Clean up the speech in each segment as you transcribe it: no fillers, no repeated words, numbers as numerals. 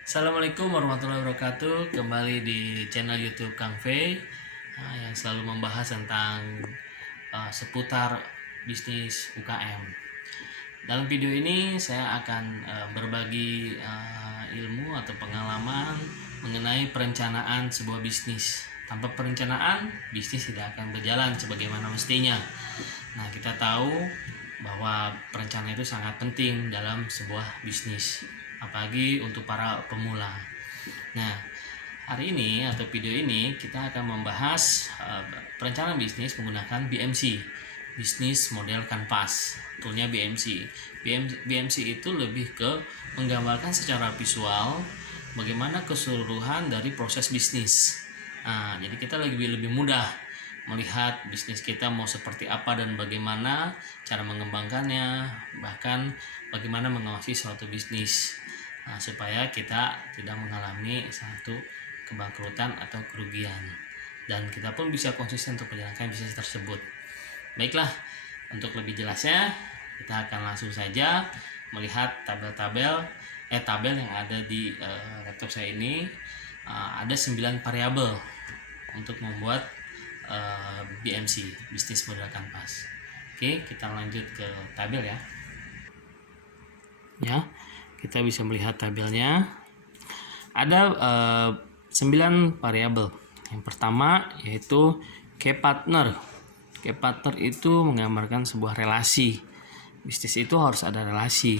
Assalamualaikum warahmatullahi wabarakatuh. Kembali di channel YouTube Kang Fei yang selalu membahas tentang seputar bisnis UKM. Dalam video ini saya akan berbagi ilmu atau pengalaman mengenai perencanaan sebuah bisnis. Tanpa perencanaan, bisnis tidak akan berjalan sebagaimana mestinya. Nah, kita tahu bahwa perencanaan itu sangat penting dalam sebuah bisnis, apalagi untuk para pemula. Nah, hari ini atau video ini kita akan membahas perencanaan bisnis menggunakan BMC, Business Model Canvas. Toolnya BMC. BMC itu lebih ke menggambarkan secara visual bagaimana keseluruhan dari proses bisnis. Nah, jadi kita lebih mudah melihat bisnis kita mau seperti apa dan bagaimana cara mengembangkannya, bahkan bagaimana mengawasi suatu bisnis. Supaya kita tidak mengalami satu kebangkrutan atau kerugian, dan kita pun bisa konsisten untuk menjalankan bisnis tersebut. Baiklah, untuk lebih jelasnya kita akan langsung saja melihat tabel yang ada di laptop saya ini. Ada 9 variabel untuk membuat BMC, Business Model Canvas. Oke, kita lanjut ke tabel ya. Kita bisa melihat tabelnya. Ada 9 variabel. Yang pertama yaitu key partner. Key partner itu menggambarkan sebuah relasi. Bisnis itu harus ada relasi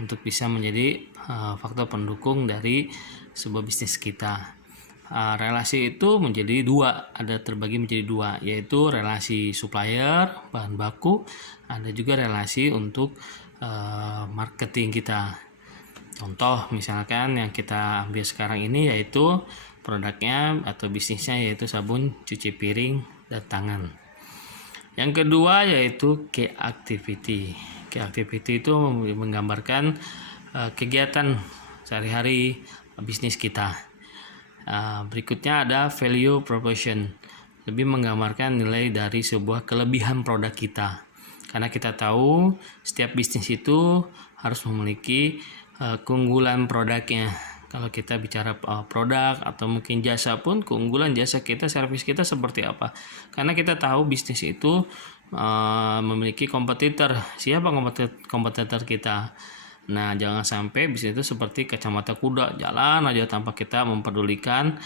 untuk bisa menjadi faktor pendukung dari sebuah bisnis kita. Relasi itu menjadi dua, terbagi menjadi dua, yaitu relasi supplier bahan baku, ada juga relasi untuk marketing kita. Contoh misalkan yang kita ambil sekarang ini yaitu produknya atau bisnisnya yaitu sabun cuci piring dan tangan. Yang kedua yaitu key activity. Key activity itu menggambarkan kegiatan sehari-hari bisnis kita. Berikutnya ada value proposition, lebih menggambarkan nilai dari sebuah kelebihan produk kita. Karena kita tahu setiap bisnis itu harus memiliki keunggulan produknya. Kalau kita bicara produk atau mungkin jasa pun, keunggulan jasa kita, servis kita seperti apa. Karena kita tahu bisnis itu memiliki kompetitor. Siapa kompetitor kita? Nah, jangan sampai bisnis itu seperti kacamata kuda, jalan aja tanpa kita mempedulikan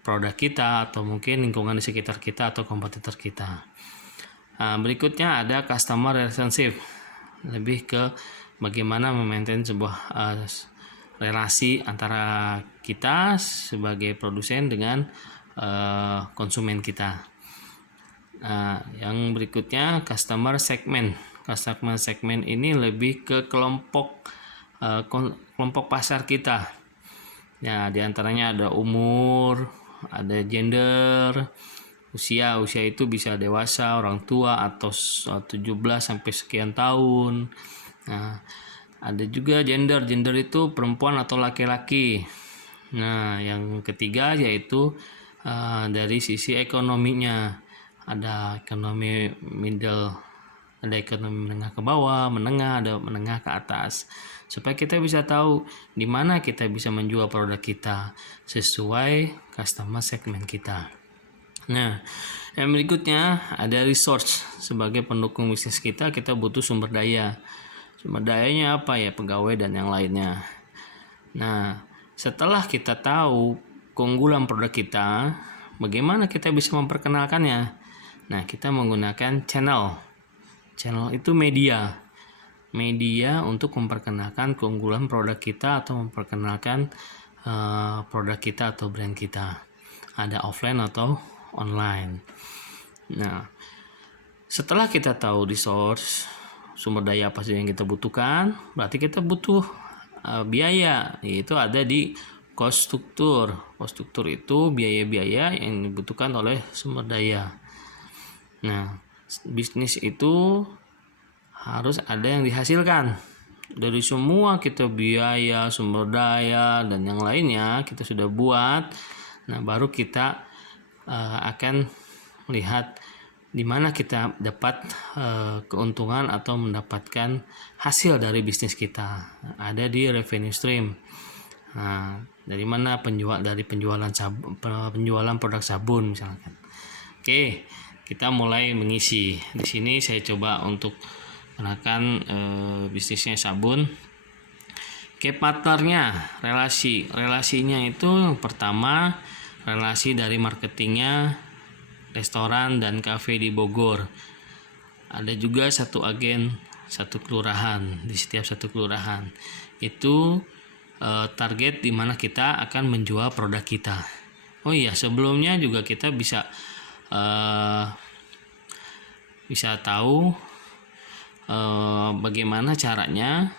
produk kita atau mungkin lingkungan di sekitar kita atau kompetitor kita. Berikutnya ada customer relationship, lebih ke bagaimana memaintain sebuah relasi antara kita sebagai produsen dengan konsumen kita. Yang berikutnya customer segment. Customer segment ini lebih ke kelompok pasar kita. Ya, diantaranya ada umur, ada gender, usia itu bisa dewasa, orang tua atau 17 sampai sekian tahun. Nah, ada juga gender itu perempuan atau laki-laki. Nah, yang ketiga yaitu dari sisi ekonominya, ada ekonomi middle, ada ekonomi menengah ke bawah, ada menengah ke atas, supaya kita bisa tahu di mana kita bisa menjual produk kita sesuai customer segment kita. Nah, yang berikutnya ada resource. Sebagai pendukung bisnis kita butuh sumber daya. Sumber dayanya apa ya? Pegawai dan yang lainnya. Nah, setelah kita tahu keunggulan produk kita, bagaimana kita bisa memperkenalkannya? Nah, kita menggunakan channel. Channel itu media untuk memperkenalkan keunggulan produk kita atau memperkenalkan produk kita atau brand kita. Ada offline atau online. Nah, setelah kita tahu resource, sumber daya apa sih yang kita butuhkan, berarti kita butuh biaya, yaitu ada di cost struktur. Cost struktur itu biaya-biaya yang dibutuhkan oleh sumber daya. Nah, bisnis itu harus ada yang dihasilkan. Dari semua kita biaya, sumber daya dan yang lainnya kita sudah buat. Nah, baru kita akan melihat di mana kita dapat keuntungan atau mendapatkan hasil dari bisnis kita. Ada di revenue stream. Nah, dari mana penjualan penjualan produk sabun misalkan. Oke, kita mulai mengisi. Di sini saya coba untuk menekan bisnisnya sabun. Oke, partnernya, relasinya itu yang pertama relasi dari marketingnya restoran dan kafe di Bogor. Ada juga satu agen, satu kelurahan, di setiap satu kelurahan. Itu target di mana kita akan menjual produk kita. Oh iya, sebelumnya juga kita bisa tahu bagaimana caranya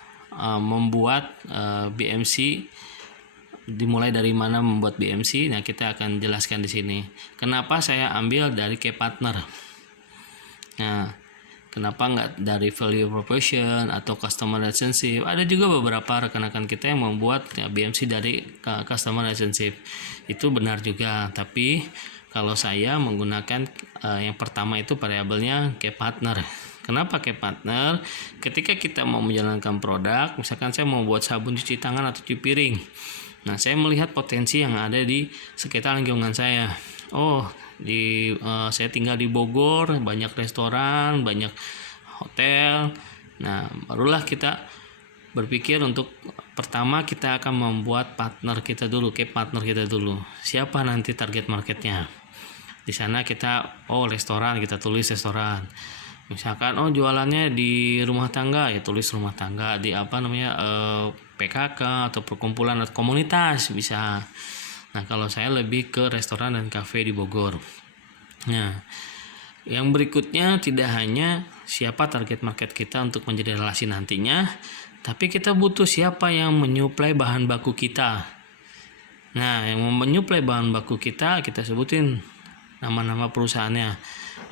membuat BMC. Dimulai dari mana membuat BMC. Nah, kita akan jelaskan di sini. Kenapa saya ambil dari key partner? Nah, kenapa nggak dari value proposition atau customer relationship? Ada juga beberapa rekan-rekan kita yang membuat BMC dari customer relationship. Itu benar juga. Tapi kalau saya menggunakan yang pertama itu variabelnya key partner. Kenapa key partner? Ketika kita mau menjalankan produk, misalkan saya mau buat sabun cuci tangan atau cuci piring. Nah, saya melihat potensi yang ada di sekitar lingkungan saya. Oh, saya tinggal di Bogor, banyak restoran, banyak hotel. Nah, barulah kita berpikir untuk pertama kita akan membuat partner kita dulu, key partner kita dulu. Siapa nanti target marketnya? Di sana kita, restoran, kita tulis restoran. Misalkan jualannya di rumah tangga, ya tulis rumah tangga. Di PKK atau perkumpulan atau komunitas bisa. Nah, kalau saya lebih ke restoran dan kafe di Bogor. Nah, yang berikutnya tidak hanya siapa target market kita untuk menjadi relasi nantinya, tapi kita butuh siapa yang menyuplai bahan baku kita. Nah, yang menyuplai bahan baku kita sebutin nama-nama perusahaannya.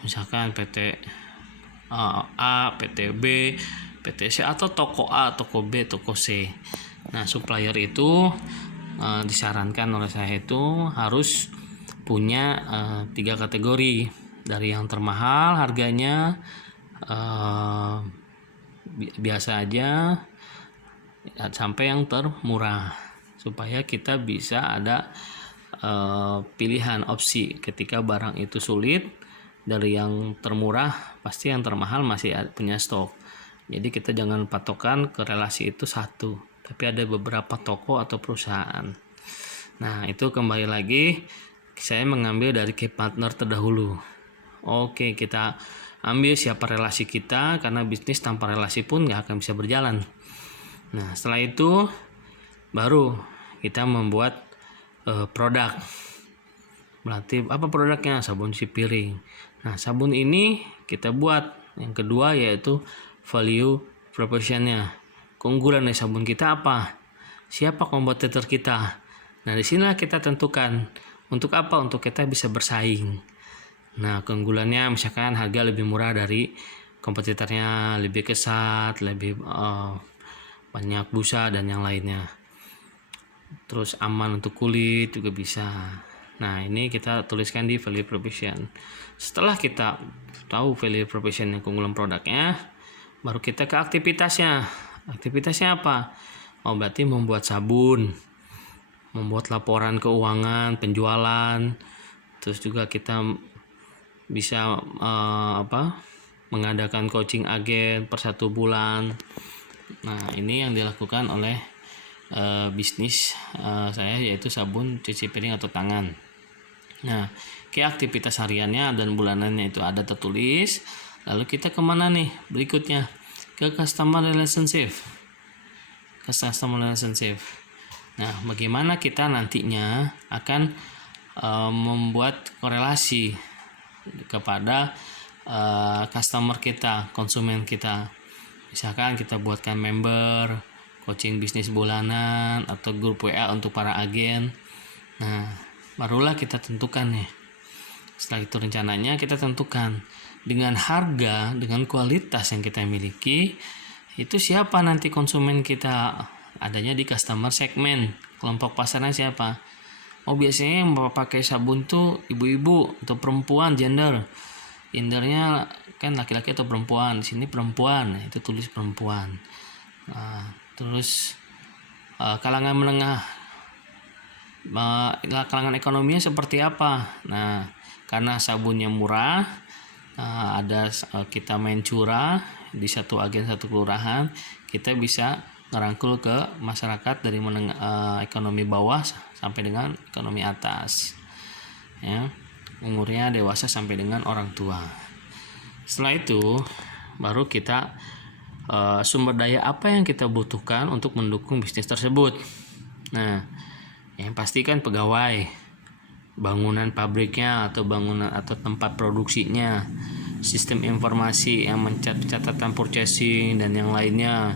Misalkan PT A, PT B, PT C, atau toko A, toko B, toko C. Nah, supplier itu disarankan oleh saya itu harus punya 3 kategori. Dari yang termahal harganya biasa aja sampai yang termurah, supaya kita bisa ada pilihan opsi ketika barang itu sulit. Dari yang termurah pasti yang termahal masih punya stok. Jadi kita jangan patokan ke relasi itu satu, tapi ada beberapa toko atau perusahaan. Nah, itu kembali lagi saya mengambil dari key partner terdahulu. Oke, kita ambil siapa relasi kita, karena bisnis tanpa relasi pun nggak akan bisa berjalan. Nah, setelah itu baru kita membuat produk. Berarti apa produknya? Sabun cuci piring. Nah, sabun ini kita buat. Yang kedua yaitu value proposition-nya. Keunggulan dari sabun kita apa? Siapa kompetitor kita? Nah, di sinilah kita tentukan untuk apa? Untuk kita bisa bersaing. Nah, keunggulannya misalkan harga lebih murah dari kompetitornya, lebih kesat, lebih banyak busa dan yang lainnya. Terus aman untuk kulit juga bisa. Nah, ini kita tuliskan di value proposition. Setelah kita tahu value proposition yang keunggulan produknya, baru kita ke aktivitasnya. Aktivitasnya apa? Berarti membuat sabun, membuat laporan keuangan, penjualan. Terus juga kita bisa mengadakan coaching agen per 1 bulan. Nah, ini yang dilakukan oleh bisnis saya, yaitu sabun cuci piring atau tangan. Nah, aktivitas hariannya dan bulanannya itu ada tertulis. Lalu kita kemana nih berikutnya? Ke customer relationship. Nah, bagaimana kita nantinya akan membuat korelasi kepada customer kita, konsumen kita. Misalkan kita buatkan member, coaching bisnis bulanan, atau grup WA untuk para agen. Nah, barulah kita tentukan nih. Setelah itu rencananya kita tentukan dengan harga, dengan kualitas yang kita miliki, itu siapa nanti konsumen kita. Adanya di customer segment, kelompok pasarnya siapa. Biasanya yang pakai sabun tuh ibu-ibu atau perempuan, gender. gendernya kan laki-laki atau perempuan. Di sini perempuan, itu tulis perempuan. Terus kalangan menengah, kalangan ekonominya seperti apa? Nah, karena sabunnya murah, kita main curah di satu agen satu kelurahan, kita bisa ngerangkul ke masyarakat dari ekonomi bawah sampai dengan ekonomi atas, ya, umurnya dewasa sampai dengan orang tua. Setelah itu baru kita sumber daya apa yang kita butuhkan untuk mendukung bisnis tersebut. Nah, yang pasti kan pegawai, bangunan pabriknya atau bangunan atau tempat produksinya, sistem informasi yang mencatat catatan purchasing dan yang lainnya,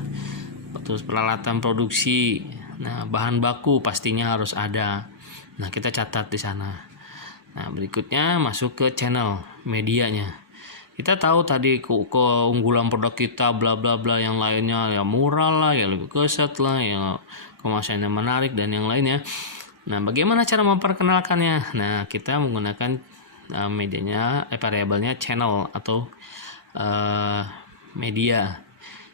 terus peralatan produksi. Nah, bahan baku pastinya harus ada. Nah, kita catat di sana. Nah, berikutnya masuk ke channel medianya. Kita tahu tadi keunggulan produk kita bla bla bla, yang lainnya ya murah lah, ya lebih keset lah, ya kemasannya menarik dan yang lainnya. Nah, bagaimana cara memperkenalkannya? Nah, kita menggunakan medianya, variabelnya channel atau media.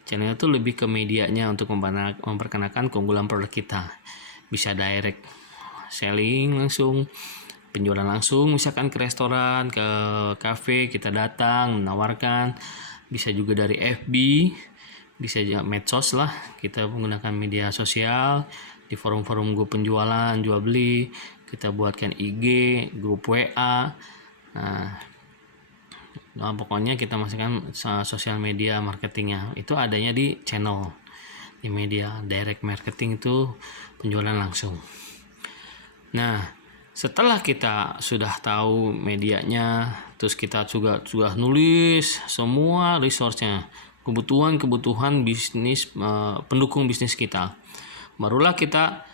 Channel itu lebih ke medianya untuk memperkenalkan keunggulan produk kita. Bisa direct selling langsung, penjualan langsung, misalkan ke restoran, ke kafe, kita datang menawarkan. Bisa juga dari FB, bisa juga medsos lah, kita menggunakan media sosial di forum-forum grup penjualan, jual beli, kita buatkan IG, grup WA. Nah, pokoknya kita masukkan sosial media marketingnya, itu adanya di channel, di media direct marketing, itu penjualan langsung. Nah, setelah kita sudah tahu medianya, terus kita juga sudah nulis semua resource-nya, kebutuhan bisnis, pendukung bisnis kita, barulah kita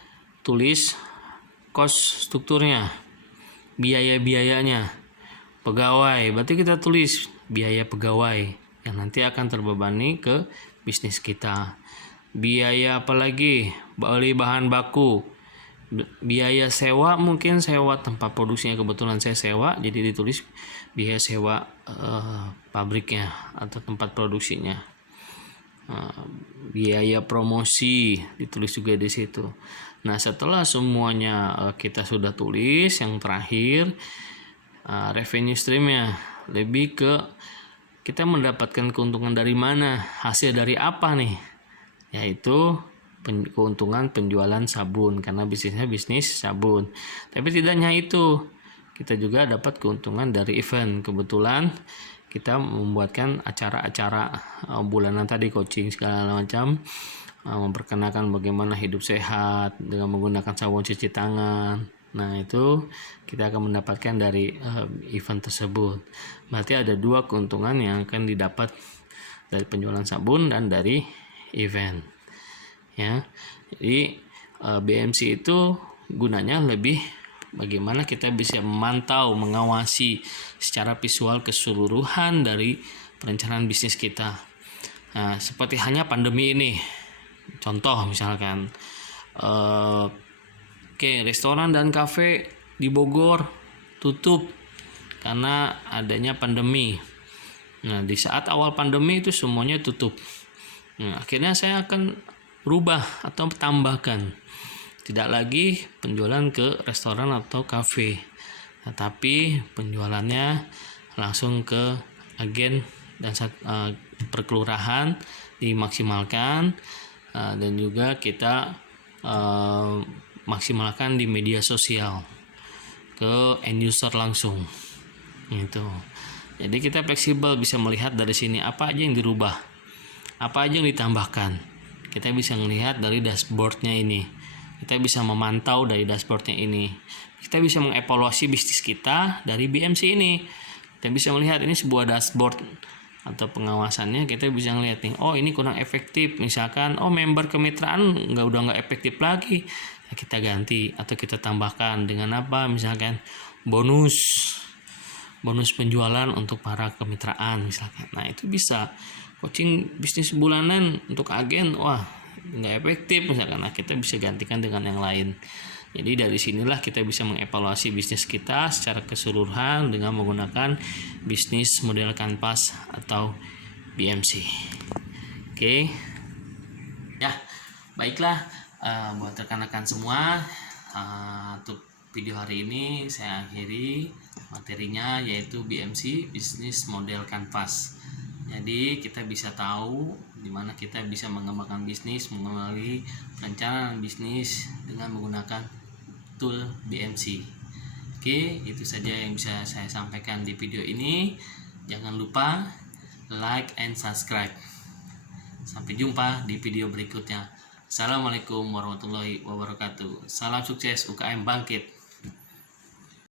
tulis cost strukturnya, biaya-biayanya, pegawai, berarti kita tulis biaya pegawai yang nanti akan terbebani ke bisnis kita. Biaya apalagi, beli bahan baku, biaya sewa, mungkin sewa tempat produksinya, kebetulan saya sewa, jadi ditulis biaya sewa pabriknya atau tempat produksinya. Biaya promosi ditulis juga di situ. Nah, setelah semuanya kita sudah tulis, yang terakhir revenue streamnya, lebih ke kita mendapatkan keuntungan dari mana, hasil dari apa nih, yaitu keuntungan penjualan sabun, karena bisnisnya bisnis sabun. Tapi tidak hanya itu, kita juga dapat keuntungan dari event. Kebetulan kita membuatkan acara-acara bulanan tadi, coaching segala macam, memperkenalkan bagaimana hidup sehat dengan menggunakan sabun cuci tangan. Nah, itu kita akan mendapatkan dari event tersebut. Berarti ada dua keuntungan yang akan didapat dari penjualan sabun dan dari event, ya. Jadi BMC itu gunanya lebih bagaimana kita bisa memantau, mengawasi secara visual keseluruhan dari perencanaan bisnis kita. Nah, seperti hanya pandemi ini, contoh misalkan restoran dan kafe di Bogor tutup karena adanya pandemi. Nah, di saat awal pandemi itu semuanya tutup. Nah, akhirnya saya akan rubah atau tambahkan, tidak lagi penjualan ke restoran atau kafe, tetapi penjualannya langsung ke agen dan perkelurahan dimaksimalkan, dan juga kita maksimalkan di media sosial ke end user langsung gitu. Jadi kita fleksibel, bisa melihat dari sini apa aja yang dirubah, apa aja yang ditambahkan. Kita bisa melihat dari dashboardnya ini, kita bisa memantau dari dashboardnya ini, kita bisa mengevaluasi bisnis kita dari BMC ini. Kita bisa melihat ini sebuah dashboard atau pengawasannya, kita bisa melihat nih, oh ini kurang efektif, misalkan member kemitraan udah nggak efektif lagi, ya kita ganti atau kita tambahkan dengan apa, misalkan bonus penjualan untuk para kemitraan misalkan. Nah, itu bisa. Coaching bisnis bulanan untuk agen, wah nggak efektif misalkan, nah kita bisa gantikan dengan yang lain. Jadi dari sinilah kita bisa mengevaluasi bisnis kita secara keseluruhan dengan menggunakan bisnis model kanvas atau BMC. Oke. Ya, baiklah, buat rekan-rekan semua, untuk video hari ini saya akhiri materinya, yaitu BMC, bisnis model kanvas. Jadi kita bisa tahu dimana kita bisa mengembangkan bisnis melalui perencanaan bisnis dengan menggunakan tool BMC. Oke, itu saja yang bisa saya sampaikan di video ini. Jangan lupa like and subscribe. Sampai jumpa di video berikutnya. Assalamualaikum warahmatullahi wabarakatuh. Salam sukses UKM bangkit.